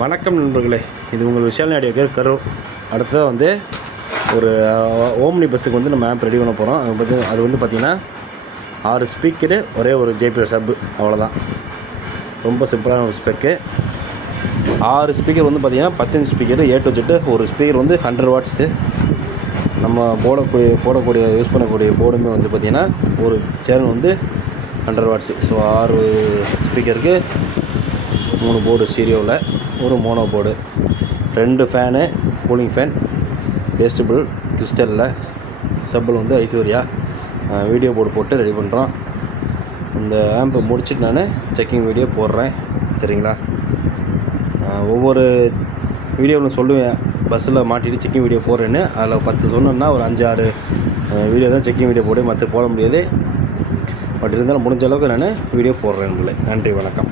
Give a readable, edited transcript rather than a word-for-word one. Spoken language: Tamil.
வணக்கம் நண்பர்களே, இது உங்கள் விஷால் ஆடியோ கேர் கரூர். அடுத்ததாக வந்து ஒரு ஓம்னி பஸ்ஸுக்கு வந்து நம்ம ஆம்ப் ரெடி பண்ண போகிறோம். அது வந்து பார்த்திங்கன்னா 6 ஸ்பீக்கரு, ஒரே ஒரு ஜேபிஎல் சப்பு, அவ்வளோதான். ரொம்ப சிம்பிளான ஒரு ஸ்பெக்கு. 6 ஸ்பீக்கர் வந்து பார்த்திங்கன்னா 15 ஸ்பீக்கரு A to Z. ஒரு ஸ்பீக்கர் வந்து 100 வாட்ஸு. நம்ம போடக்கூடிய யூஸ் பண்ணக்கூடிய போர்டுமே வந்து பார்த்திங்கன்னா ஒரு சேனல் வந்து 100 வாட்ஸு. ஸோ 6 ஸ்பீக்கருக்கு 3 போர்டு ஸ்டீரியோவில், ஒரு mono board, 2 fan, cooling fan, டேஸ்டபிள் கிறிஸ்டலில், சப்பில் வந்து ஐஸ்வர்யா. வீடியோ போர்டு போட்டு ரெடி பண்ணுறோம். இந்த ஆம்பை முடிச்சுட்டு நான் செக்கிங் வீடியோ போடுறேன், சரிங்களா? ஒவ்வொரு வீடியோவில் சொல்லுவேன், பஸ்ஸில் மாட்டிட்டு செக்கிங் வீடியோ போடுறேன்னு. அதில் 10 சொன்னேன்னா ஒரு 5-6 வீடியோ தான் செக்கிங் வீடியோ போட, மற்ற போட முடியாது. பட் இருந்தாலும் முடிஞ்ச அளவுக்கு நான் வீடியோ போடுறேன். நன்றி, வணக்கம்.